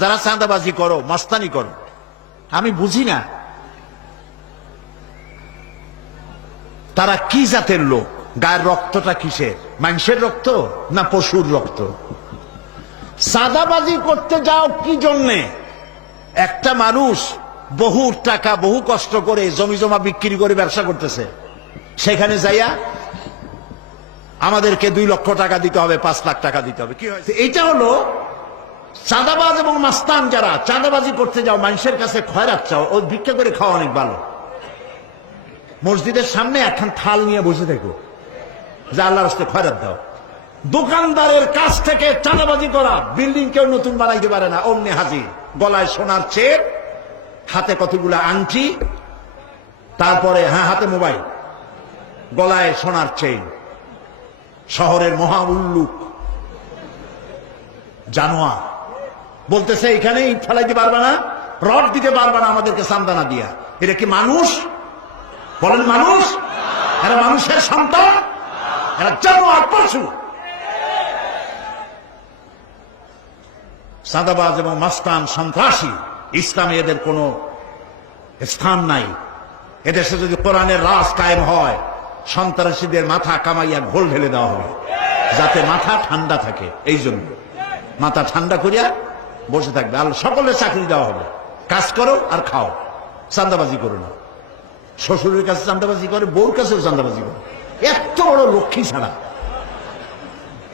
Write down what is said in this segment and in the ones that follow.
যারা চাঁদাবাজি করো, মস্তানি করো, আমি বুঝি না তারা কি জাতের লোক, গায়ের রক্তটা কিসের, মানুষের রক্ত না পশুর রক্ত? চাঁদাবাজি করতে যাও কি জন্যে? একটা মানুষ বহু টাকা বহু কষ্ট করে জমি জমা বিক্রি করে ব্যবসা করতেছে, সেখানে যাইয়া আমাদেরকে 2 লক্ষ টাকা দিতে হবে, 5 লাখ টাকা দিতে হবে। কি হয়েছে? এটা হলো চাঁদাবাজ এবং মাস্তান। যারা চাঁদাবাজি করতে যাও, মানুষের কাছে খয়রাত চাও, ও ভিক্ষা করে খাওয়া অনেক ভালো। মসজিদের সামনে একখান থাল নিয়ে বসে থেকো, যা আল্লাহর রাস্তায় খয়রাত দাও। দোকানদারের কাছ থেকে চাঁদাবাজি করা, বিল্ডিং কেউ নতুন বানাইতে পারে না, অমনি হাজির। গলায় সোনার চেন, হাতে কতগুলো আংটি, তারপরে হাতে মোবাইল, গলায় সোনার চেইন। শহরের মহা উল্লুক জানোয়ার বলতেছে এখানে ইট ফেলাইতে পারবে না, রড দিতে পারবে না আমাদেরকে সান্দানা দিয়া। এটা কি মানুষ? বলেন মানুষ? এরা মানুষের সন্তান? এরা জানোয়ার, পশু। চাঁদাবাজ এবং মাস্তান, সন্ত্রাসী, ইসলামে এদের কোনো স্থান নাই। এদেশে যদি কোরআনের রাজ কায়েম হয়, সন্ত্রাসীদের মাথা কামাইয়া ঘোল ঢেলে দেওয়া হবে, যাতে মাথা ঠান্ডা থাকে। এই জন্য মাথা ঠান্ডা করিয়া বসে থাকবে। আর সকলের চাকরি দেওয়া হবে, কাজ করো আর খাও, চাঁদাবাজি করো না। শ্বশুরের কাছে চাঁদাবাজি করে, বউর কাছেও চাঁদাবাজি করে। এত বড় লক্ষ্মী ছাড়া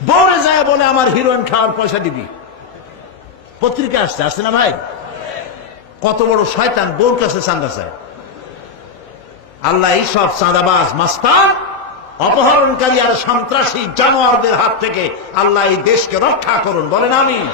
বউরে যায় বলে আমার হিরোইন খাওয়ার পয়সা দিবি। পত্রিকা আসছে না ভাই? কত বড় শয়তান, বউর কাছে চাঁদা চায়। আল্লাহ এই সব চাঁদাবাজ, মাস্তান, অপহরণকারী আর সন্ত্রাসী জানোয়ারদের হাত থেকে আল্লাহ এই দেশকে রক্ষা করুন। বলেন আমিন।